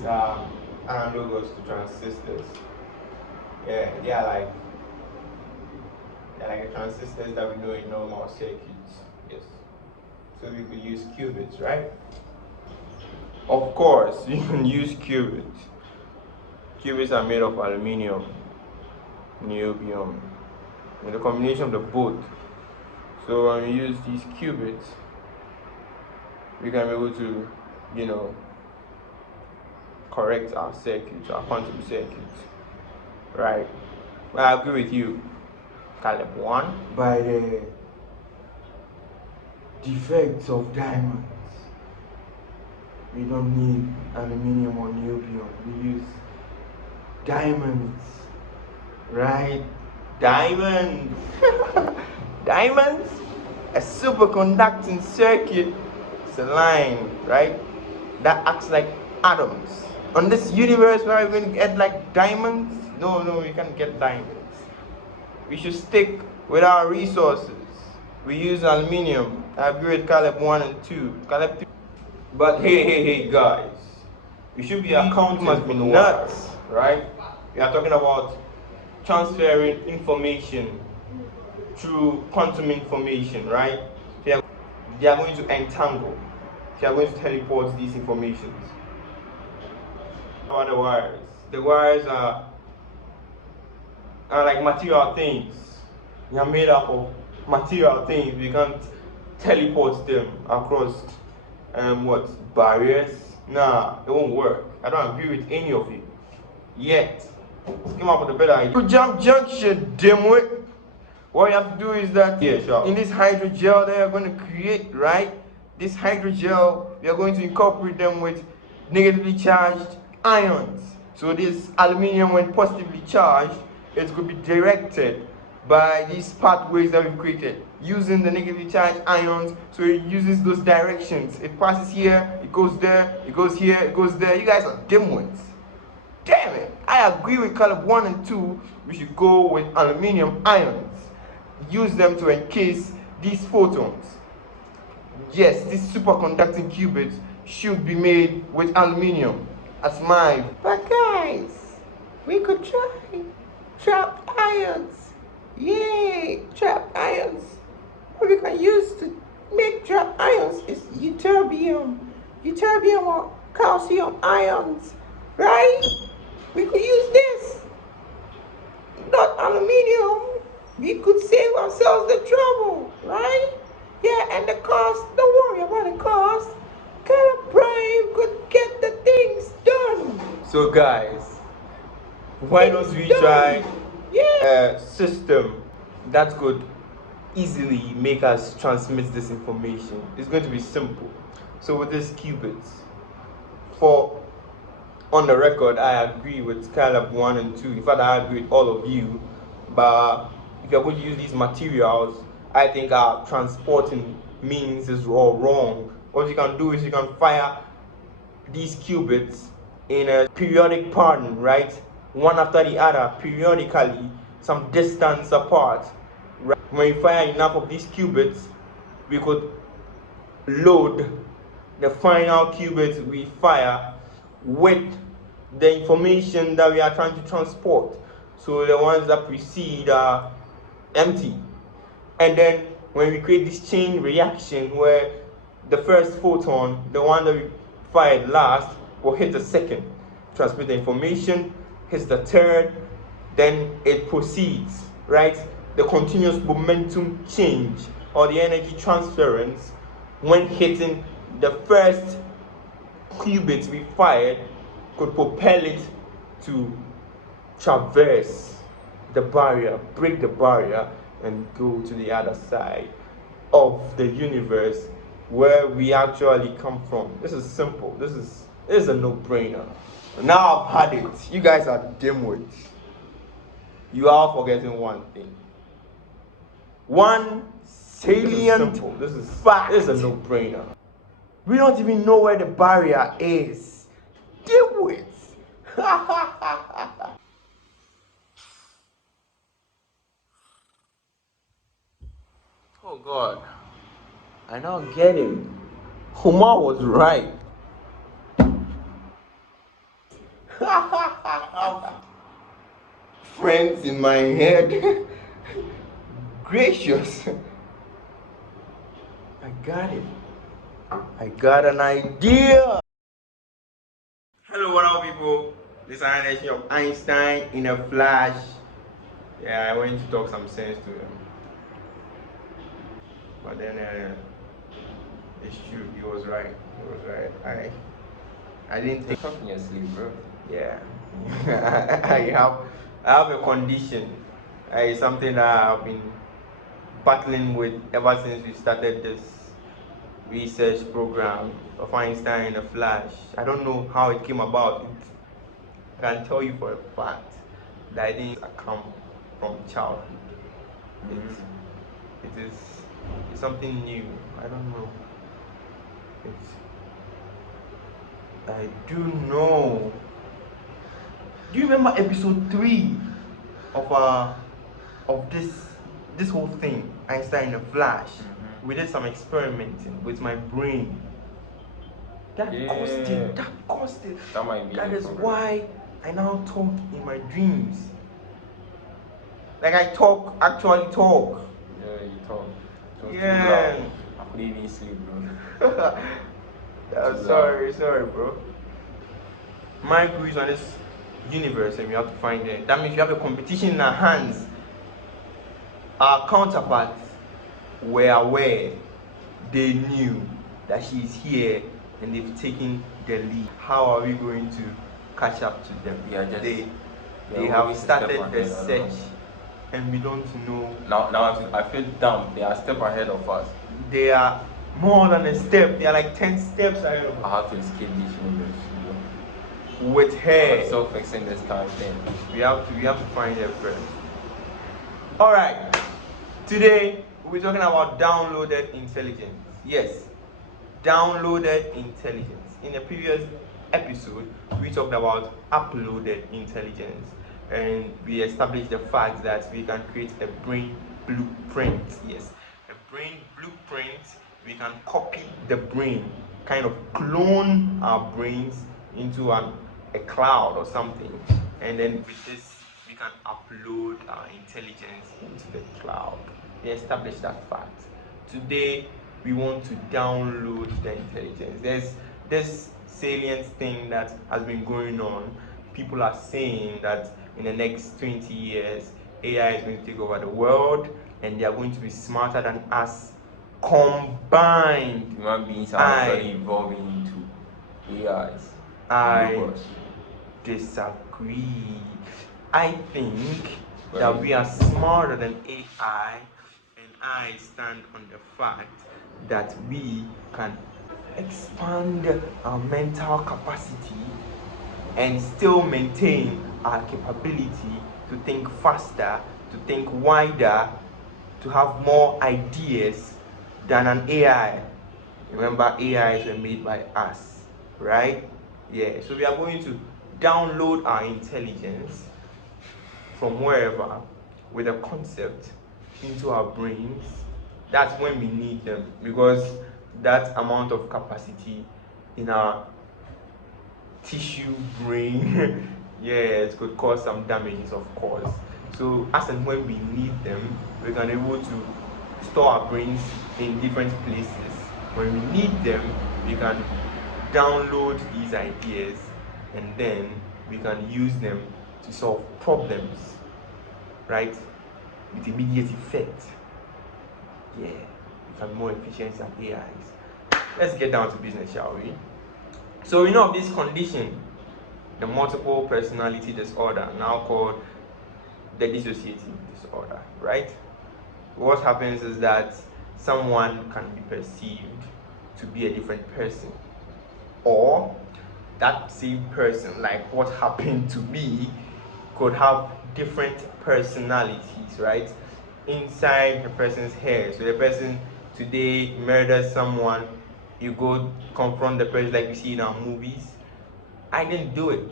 qubits are analogous to transistors. Yeah, they are like the transistors that we know in normal circuits. Yes. So we could use qubits, right? Of course, you can use qubits. Qubits are made of aluminium, niobium, and the combination of the both. So when we use these qubits, we can be able to, you know, correct our circuits, our quantum circuits, right? But I agree with you, Caleb. One, by the defects of diamonds, we don't need aluminium or niobium. We use diamonds, right? Diamonds. Diamonds, a superconducting circuit, is a line, right, that acts like atoms. On this universe where we're going to get like diamonds, no, we can't get diamonds. We should stick with our resources. We use aluminium. I agree with Caleb 1 and 2. Caleb 3. But hey, guys, we should be accounting for the nuts, right? We are talking about transferring information through quantum information, right? They are going to entangle. They are going to teleport these informations. What about the wires? The wires are like material things. They are made up of material things. We can't teleport them across barriers. Nah, it won't work. I don't agree with any of it. Yet, let's come up with a better idea. Jump junction, dimwit. What you have to do is that in this hydrogel that you're going to create, right? This hydrogel, we are going to incorporate them with negatively charged ions. So this aluminium, when positively charged, it could be directed by these pathways that we've created using the negatively charged ions. So it uses those directions. It passes here, it goes there, it goes here, it goes there. You guys are dimwits. Damn it! I agree with Caleb 1 and 2. We should go with aluminium ions. Use them to encase these photons. Yes, these superconducting qubits should be made with aluminium. That's mine. But guys, we could try trapped ions. Yay, trapped ions. What we can use to make trapped ions is ytterbium or calcium ions, right? We could use this, not aluminium. We could save ourselves the trouble, right? Yeah, and the cost, don't worry about the cost. Caleb Prime could get the things done. So guys, why don't we try a system that could easily make us transmit this information? It's going to be simple. So with these qubits, on the record, I agree with Caleb 1 and 2. In fact, I agree with all of you. But if you're going to use these materials, I think our transporting means is all wrong. What you can do is you can fire these qubits in a periodic pattern, right? One after the other, periodically, some distance apart. Right? When you fire enough of these qubits, we could load the final qubits we fire with the information that we are trying to transport. So the ones that precede are empty. And then when we create this chain reaction where the first photon, the one that we fired last, will hit the second, transmit the information, hits the third, then it proceeds, right? The continuous momentum change or the energy transference when hitting the first qubits we fired could propel it to traverse the barrier, break the barrier, and go to the other side of the universe where we actually come from. This is simple. This is a no-brainer. Now I've had it. You guys are dimwits. You are forgetting one thing. One salient fact. This is a no-brainer. We don't even know where the barrier is. Dimwits. Oh God, I now get it. Humar was right. friends in my head. Gracious. I got it. I got an idea. Hello, what up, people? This is an of Einstein in a flash. Yeah, I went to talk some sense to him. But then, it's true. He was right. He was right. I didn't think. Talk in your sleep, bro. Yeah. I have a condition. It's something that I've been battling with ever since we started this research program of Einstein in a flash. I don't know how it came about. I can tell you for a fact that I didn't come from childhood. It's something new. I don't know. I do know. Do you remember episode 3 of this whole thing, Einstein in a flash? We did some experimenting with my brain. That caused it. That might be. That is why I now talk in my dreams. Like I actually talk. Yeah, you talk. Yeah. I couldn't even sleep, bro. Sorry, bro. My crew is on this universe and we have to find it. That means we have a competition in our hands. Our counterparts were aware. They knew that she is here and they've taken the lead. How are we going to catch up to them? They have started the search and we don't know. Now I feel dumb. They are a step ahead of us. They are more than a step. They are like 10 steps ahead of us. I have to escape this universe. With her. I'm so fixing this time thing. We have to find her first. Alright. Today we're talking about downloaded intelligence. Yes. Downloaded intelligence. In a previous episode, we talked about uploaded intelligence. And we established the fact that we can create a brain blueprint. Yes. A brain blueprint. We can copy the brain, kind of clone our brains into a cloud or something, and then with this we can upload our intelligence into the cloud. We established that fact. Today we want to download the intelligence. There's this salient thing that has been going on. People are saying that in the next 20 years AI is going to take over the world and they are going to be smarter than us combined. Human beings are actually evolving into AIs. I disagree. I think that we are smarter than AI, and I stand on the fact that we can expand our mental capacity and still maintain our capability to think faster, to think wider, to have more ideas than an AI. Remember, AIs were made by us, right? Yeah, so we are going to download our intelligence from wherever with a concept into our brains. That's when we need them, because that amount of capacity in our tissue brain yeah, it could cause some damages, of course. So as and when we need them, we can able to store our brains in different places. When we need them, we can download these ideas and then we can use them to solve problems, right, with immediate effect. Yeah, we can be more efficient than AIs. Let's get down to business, shall we? So we know of this condition, the multiple personality disorder, now called the dissociative disorder, right? What happens is that someone can be perceived to be a different person, or that same person, like what happened to me, could have different personalities, right, inside the person's head. So the person today murders someone, you go confront the person like you see in our movies. I didn't do it.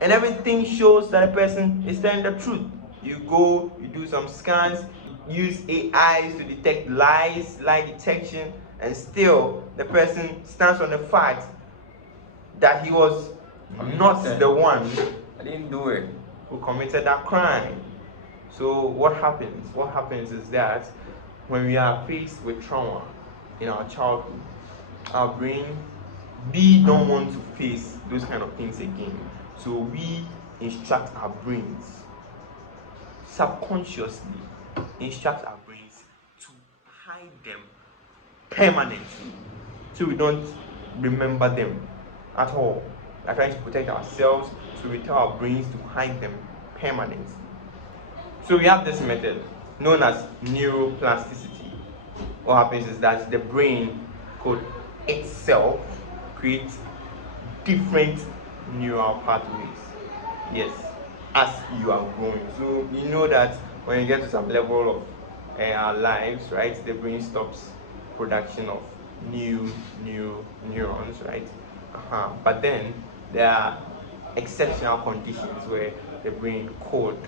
And everything shows that a person is telling the truth. You go, you do some scans, use AIs to detect lies, lie detection, and still the person stands on the fact that he was not the one. didn't do it. who committed that crime. So what happens? What happens is that when we are faced with trauma in our childhood, our brain, we don't want to face those kind of things again. So we instruct our brains subconsciously, instruct our brains to hide them permanently, so we don't remember them at all. We are trying to protect ourselves, so we tell our brains to hide them permanently. So we have this method known as neuroplasticity. What happens is that the brain could itself create different neural pathways. Yes, as you are growing. So you know that when you get to some level of our lives, right, the brain stops production of new neurons, right? But then there are exceptional conditions where the brain could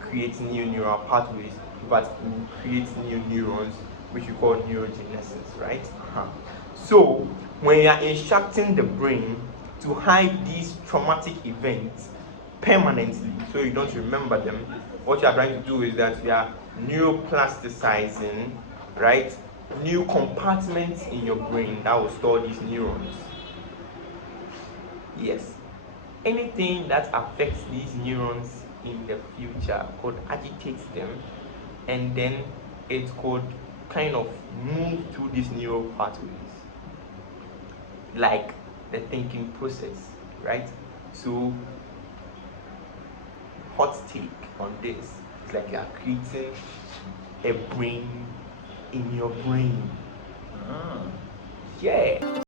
create new neural pathways, but create new neurons, which we call neurogenesis, right? So when you are instructing the brain to hide these traumatic events permanently, so you don't remember them, what you are trying to do is that you are neuroplasticizing, right, new compartments in your brain that will store these neurons. Yes, anything that affects these neurons in the future could agitate them, and then it could kind of move through these neural pathways, like the thinking process, right? So hot take on this, it's like you are creating a brain in your brain. Ah. Yeah.